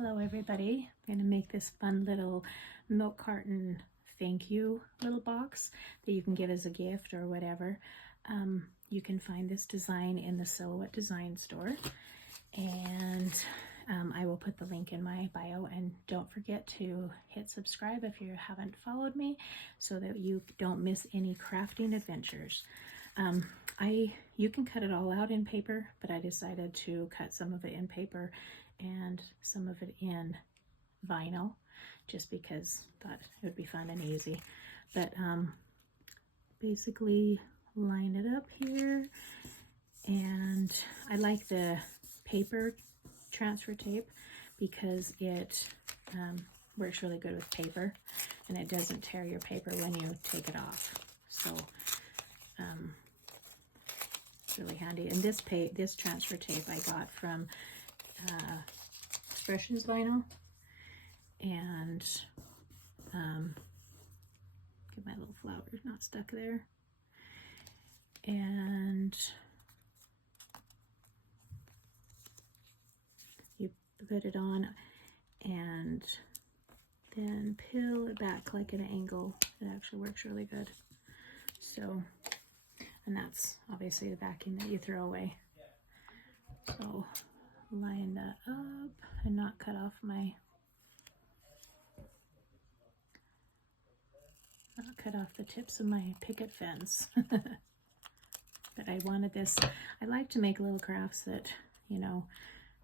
Hello everybody, I'm going to make this fun little milk carton thank you little box that you can give as a gift or whatever. You can find this design in the Silhouette Design store, and I will put the link in my bio, and don't forget to hit subscribe if you haven't followed me so that you don't miss any crafting adventures. You can cut it all out in paper, but I decided to cut some of it in paper and some of it in vinyl just because I thought it would be fun and easy. But basically line it up here, and I like the paper transfer tape because it works really good with paper and it doesn't tear your paper when you take it off. So it's really handy. And this transfer tape I got from Expressions Vinyl, and get my little flowers not stuck there, and you put it on and then peel it back like an angle. It actually works really good. So, and that's obviously the backing that you throw away. So line that up and not cut off the tips of my picket fence. But I wanted this. I like to make little crafts that, you know,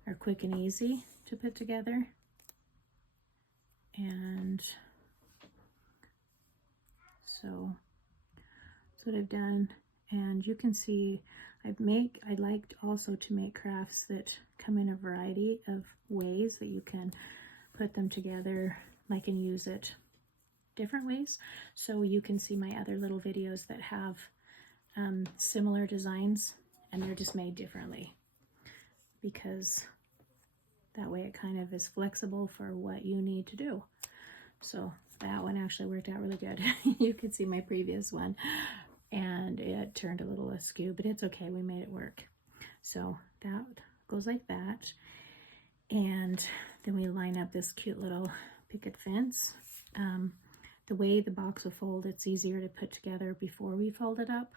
are quick and easy to put together. And so that's what I've done. And you can see I liked also to make crafts that come in a variety of ways that you can put them together, like, and use it different ways. So you can see my other little videos that have similar designs, and they're just made differently because that way it kind of is flexible for what you need to do. So that one actually worked out really good. You can see my previous one, and it turned a little askew, but it's okay, we made it work. So that goes like that, and then we line up this cute little picket fence. The way the box will fold, it's easier to put together before we fold it up,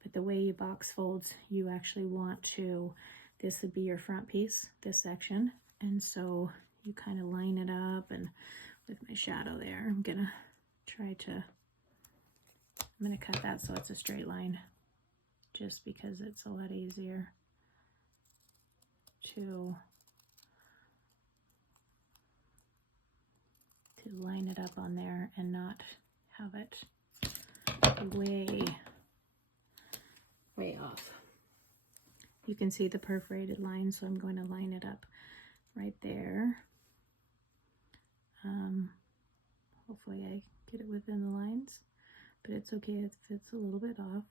but the way your box folds, you actually want to, this would be your front piece, this section, and so you kind of line it up. And with my shadow there, I'm gonna cut that so it's a straight line, just because it's a lot easier to line it up on there and not have it way off. You can see the perforated line, so I'm going to line it up right there. Hopefully I get it within the lines, but it's okay if it's a little bit off,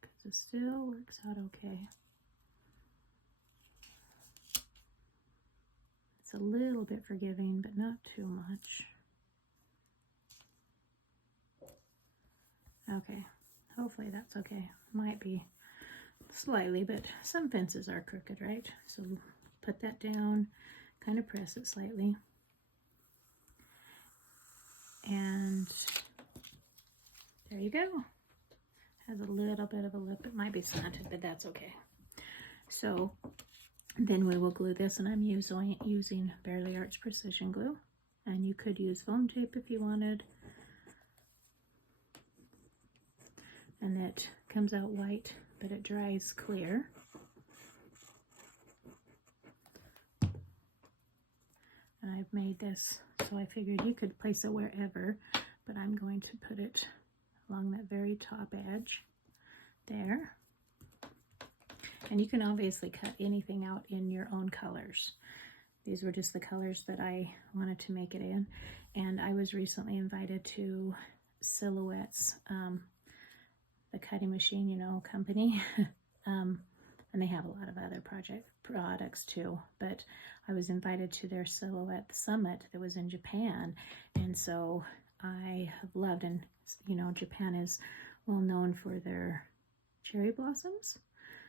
because it still works out okay. It's a little bit forgiving, but not too much. Okay, hopefully that's okay. Might be slightly, but some fences are crooked, right? So put that down, kind of press it slightly. And there you go. Has a little bit of a lip. It might be slanted, but that's okay. So then we will glue this, and I'm using Barely Arts Precision Glue, and you could use foam tape if you wanted. And it comes out white, but it dries clear. And I've made this, so I figured you could place it wherever, but I'm going to put it along that very top edge there. And you can obviously cut anything out in your own colors. These were just the colors that I wanted to make it in. And I was recently invited to Silhouette's, the cutting machine, you know, company. And they have a lot of other products too, but I was invited to their Silhouette Summit that was in Japan, and so I have loved, and you know, Japan is well known for their cherry blossoms,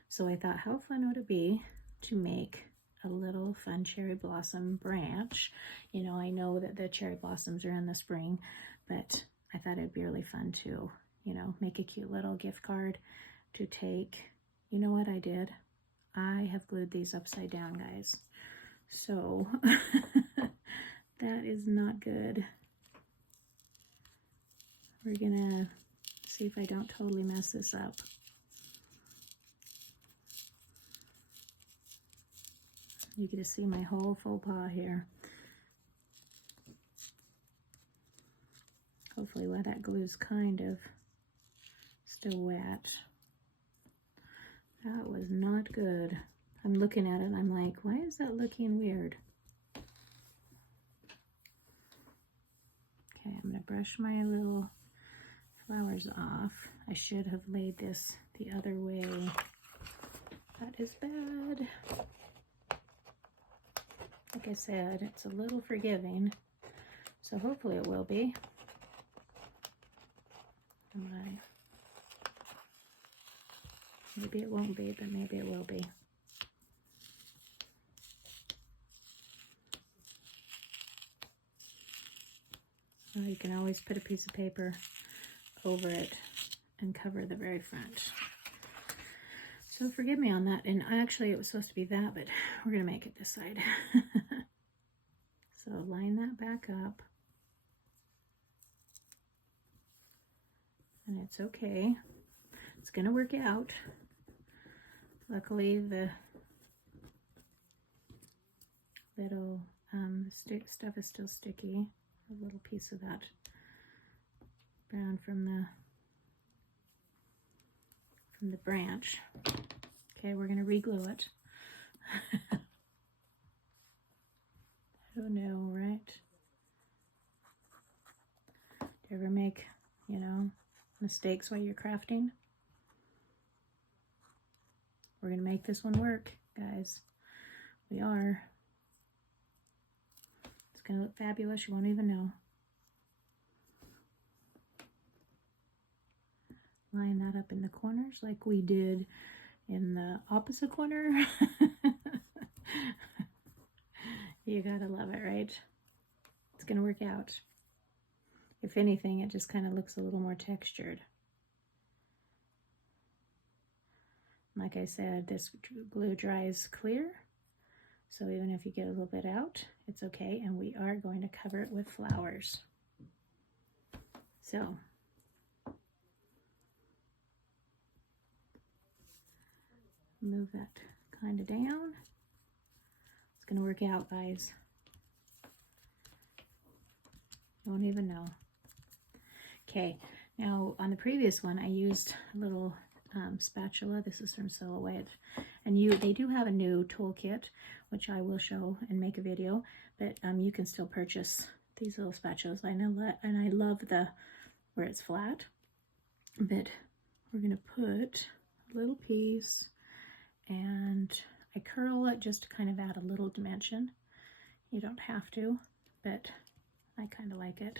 so I thought how fun would it be to make a little fun cherry blossom branch. You know, I know that the cherry blossoms are in the spring, but I thought it'd be really fun to, you know, make a cute little gift card to take. You know what I did? I have glued these upside down, guys. So that is not good. We're gonna see if I don't totally mess this up. You get to see my whole faux pas here. Hopefully while that glue's kind of still wet. That was not good. I'm looking at it and I'm like, why is that looking weird? Okay, I'm gonna brush my little flowers off. I should have laid this the other way. That is bad. Like I said, it's a little forgiving, so hopefully it will be. Maybe it won't be, but maybe it will be. Well, you can always put a piece of paper over it and cover the very front. So forgive me on that. And actually it was supposed to be that, but we're gonna make it this side. So line that back up. And it's okay. It's gonna work out. Luckily the little stuff is still sticky. A little piece of that brown from the branch. Okay, we're gonna re-glue it. I don't know, right? Do you ever make, you know, mistakes while you're crafting? We're gonna make this one work, guys. We are. It's gonna look fabulous, you won't even know. Line that up in the corners like we did in the opposite corner. You gotta love it, right? It's gonna work out. If anything, it just kind of looks a little more textured. Like I said, this glue dries clear, so even if you get a little bit out, it's okay, and we are going to cover it with flowers. So move that kind of down. It's gonna work out, guys. You won't even know. Okay, now on the previous one I used a little spatula. This is from Silhouette, and they do have a new toolkit, which I will show and make a video, but you can still purchase these little spatulas. I know that, and I love the where it's flat, but we're gonna put a little piece, and I curl it just to kind of add a little dimension. You don't have to, but I kind of like it.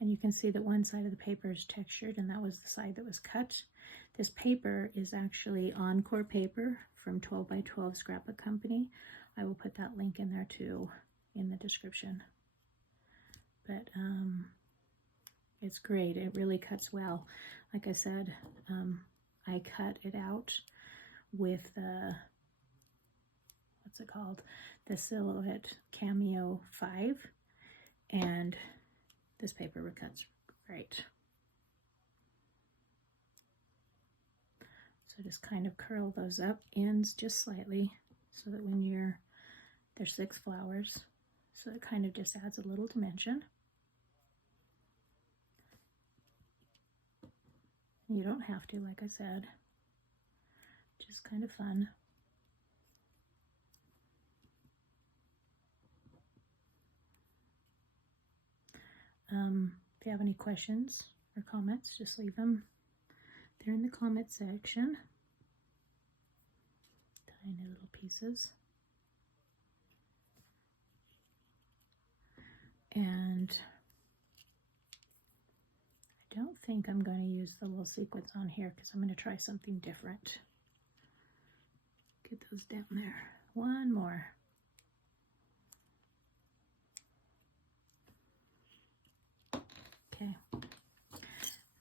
And you can see that one side of the paper is textured, and that was the side that was cut. This paper is actually Encore paper from 12 by 12 Scrapbook Company. I will put that link in there too in the description. But it's great. It really cuts well. Like I said, I cut it out with the, what's it called? The Silhouette Cameo 5, and this paper cuts great. So just kind of curl those up ends just slightly, so that when there's 6 flowers, so it kind of just adds a little dimension. You don't have to, like I said, just kind of fun. If you have any questions or comments, just leave them there in the comment section. Tiny little pieces. And I don't think I'm going to use the little sequins on here because I'm going to try something different. get those down there. One more. Okay.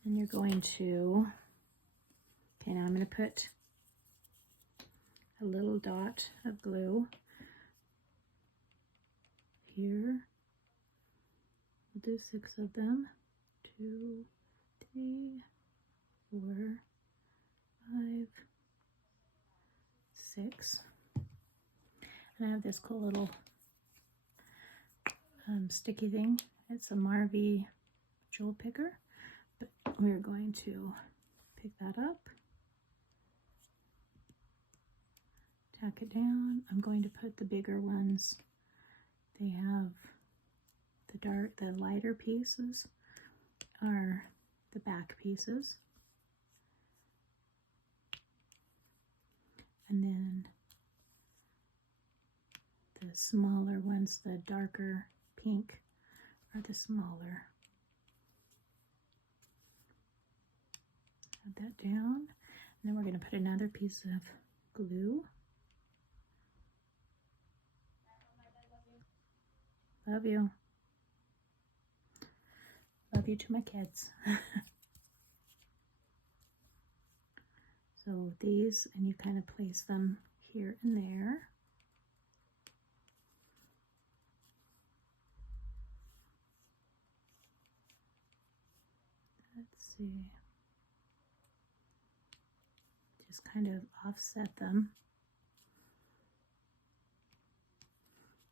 And you're going to, okay, now I'm going to put a little dot of glue here. We'll do 6 of them. 2, 3, 4, 5, 6. And I have this cool little sticky thing. It's a Marvy jewel picker, but we're going to pick that up, tack it down. I'm going to put the bigger ones. They have the lighter pieces are the back pieces, and then the smaller ones, the darker pink, are the smaller. Add that down, and then we're going to put another piece of glue. Love you. Love you to my kids. So these, and you kind of place them here and there. Let's see. Just kind of offset them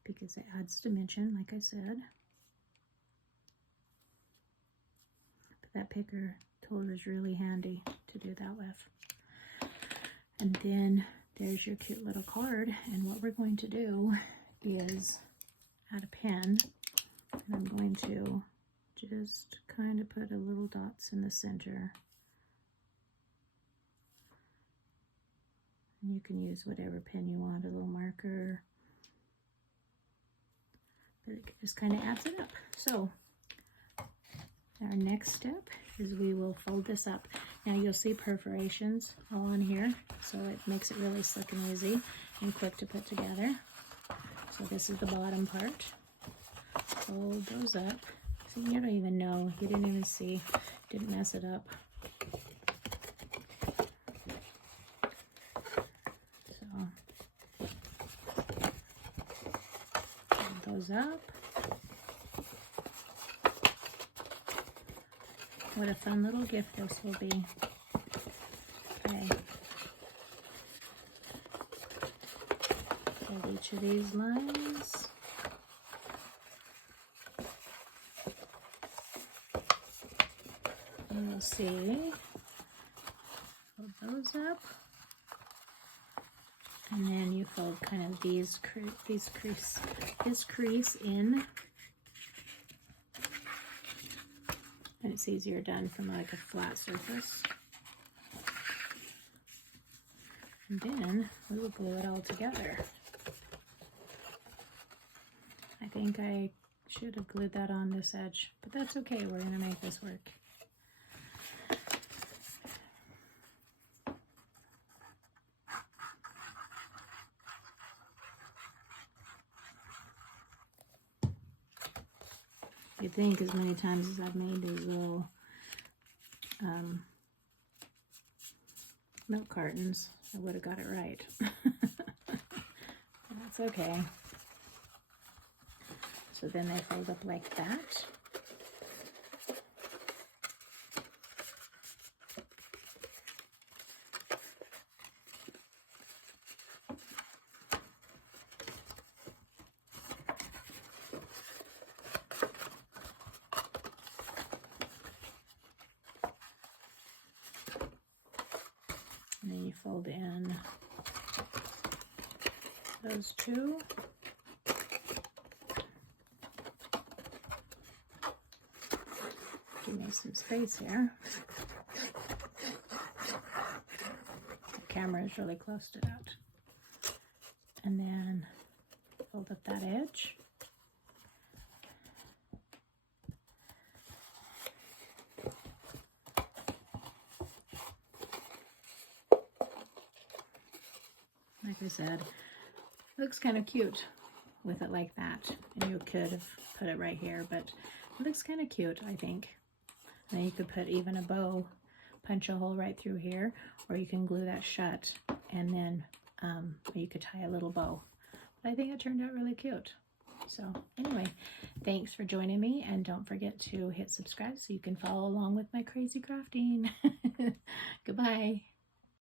because it adds dimension, like I said. But that picker tool is really handy to do that with. And then there's your cute little card. And what we're going to do is add a pen. And I'm going to just kind of put a little dots in the center. And you can use whatever pen you want, a little marker. But it just kind of adds it up. So our next step is we will fold this up. Now you'll see perforations all on here, so it makes it really slick and easy and quick to put together. So this is the bottom part. Fold those up. See, you don't even know. You didn't even see. Didn't mess it up. So fold those up. What a fun little gift this will be. Okay. Fold each of these lines. And you'll see. Fold those up. And then you fold kind of this crease in. And it's easier done from like a flat surface. And then we will glue it all together. I think I should have glued that on this edge, but that's okay. We're going to make this work. I think as many times as I've made these little milk cartons, I would have got it right. That's okay. So then they fold up like that. And then you fold in those two. Give me some space here. The camera is really close to that. And then fold up that edge. like I said, it looks kind of cute with it like that. And you could have put it right here, but it looks kind of cute, I think. And then you could put even a bow, punch a hole right through here, or you can glue that shut, and then you could tie a little bow. But I think it turned out really cute. So anyway, thanks for joining me, and don't forget to hit subscribe so you can follow along with my crazy crafting. Goodbye.